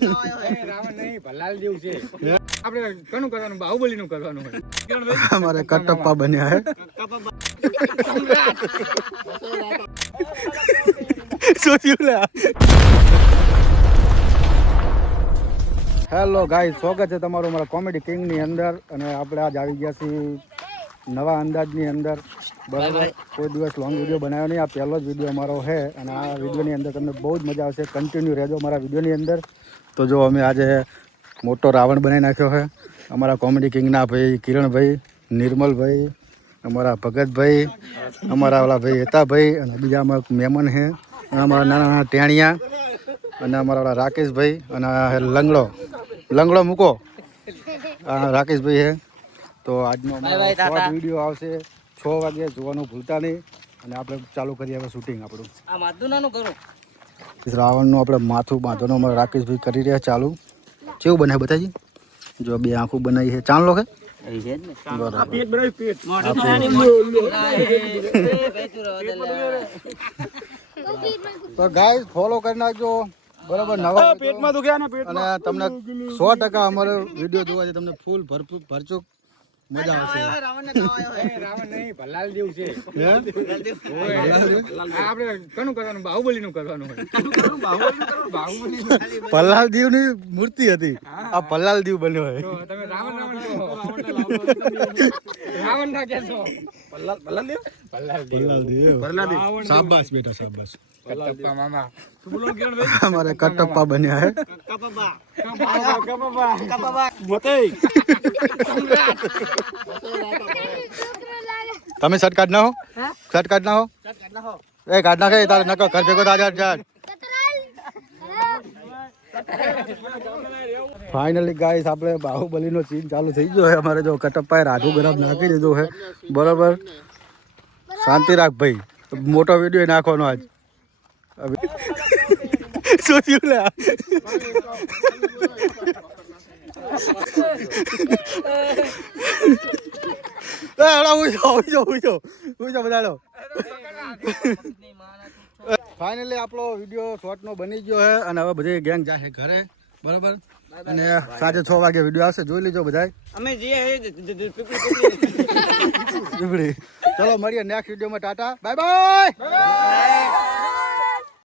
રાવણ નહીં ભલાલ જેવું છે. આપણે કોનું કરવાનું? બાહુબલી નું કરવાનું હોય. हमारे कटप्पा बने हैं હેલો ગાઈસ, સ્વાગત છે તમારું અમારા કોમેડી કિંગ ની અંદર. અને આપણે આજ આવી ગયા છીએ નવા અંદાજની અંદર. બરાબર, કોઈ દિવસ લોંગ વિડીયો બનાવ્યો નહીં, આ પહેલો જ વિડીયો અમારો છે. અને આ વિડીયોની અંદર તમને બહુ જ મજા આવશે. કન્ટિન્યુ રહેજો અમારા વિડીયોની અંદર. તો જો અમે આજે મોટો રાવણ બનાવી નાખ્યો છે. અમારા કોમેડી કિંગના ભાઈ કિરણભાઈ, નિર્મલભાઈ, અમારા ભગતભાઈ, અમારા ઓલા ભાઈ હેતાભાઈ, અને બીજા અમારા મહેમાન છે અમારા નાના નાના ટેણિયા, અને અમારા ઓલા રાકેશભાઈ, અને લંગડો મૂકો રાકેશભાઈ છે. તો આજનો શોર્ટ વિડીયો આવશે 6 વાગે, જોવાનું ભૂલતા નહીં. અને આપણે ચાલુ કરીએ હવે શૂટિંગ આપણું. રાવણનું આપણે માથું બાંધવાનું અમારા રાકેશભાઈ કરી રહ્યા ચાલુ. કેવું બનાવે બતાજી? જો બે આંખું બનાવી છે ચાંદલો કે તો ગાઈસ ફોલો કરી નાખજો બરાબર. નવા પેટમાં દુખ્યા અને તમને 100% અમારો વિડીયો જોવાથી તમને ફૂલ ભરચૂક મજા આવશે. રાવણ નહીં ભલાલ જેવું છે. આપણે કોનું કરવાનું? બાહુબલી નું કરવાનું હોય. ભલ્લાલ દીવ ની મૂર્તિ હતી, આ ભલ્લાલ દીવ બન્યો હોય. તમે રાવણ ના કહેશો. ભલ્લાલ દેવ. શાબાશ બેટા શાબાશ. કટપ્પા મામા. हमारे कटप्पा बने हैं. તમે શર્ટ કાઢ ના હો, શર્ટ કાઢ ના હો, એ કાઢ નાખે તારે નકો ઘર ભેગો તાજા ચાલ. ફાઇનલી ગાઈસ આપણે બાહુબલી નો સીન ચાલુ થઈ ગયો છે. અમારે જો કટપ્પાએ રાધુ ગરમ નાખી દીધો છે બરાબર. શાંતિ રાખ ભાઈ, મોટો વિડીયો નાખવાનો આજ. શું થયું લે? ફાઇનલી આપણો વિડીયો શોર્ટ નો બની ગયો છે. અને હવે બધી ગેંગ જાય ઘરે બરાબર. અને સાંજે 6 વાગે વિડીયો આવશે, જોઈ લેજો બધા. અમે ચલો મળીએ નેક્સ્ટ વિડીયોમાં. Tata bye bye.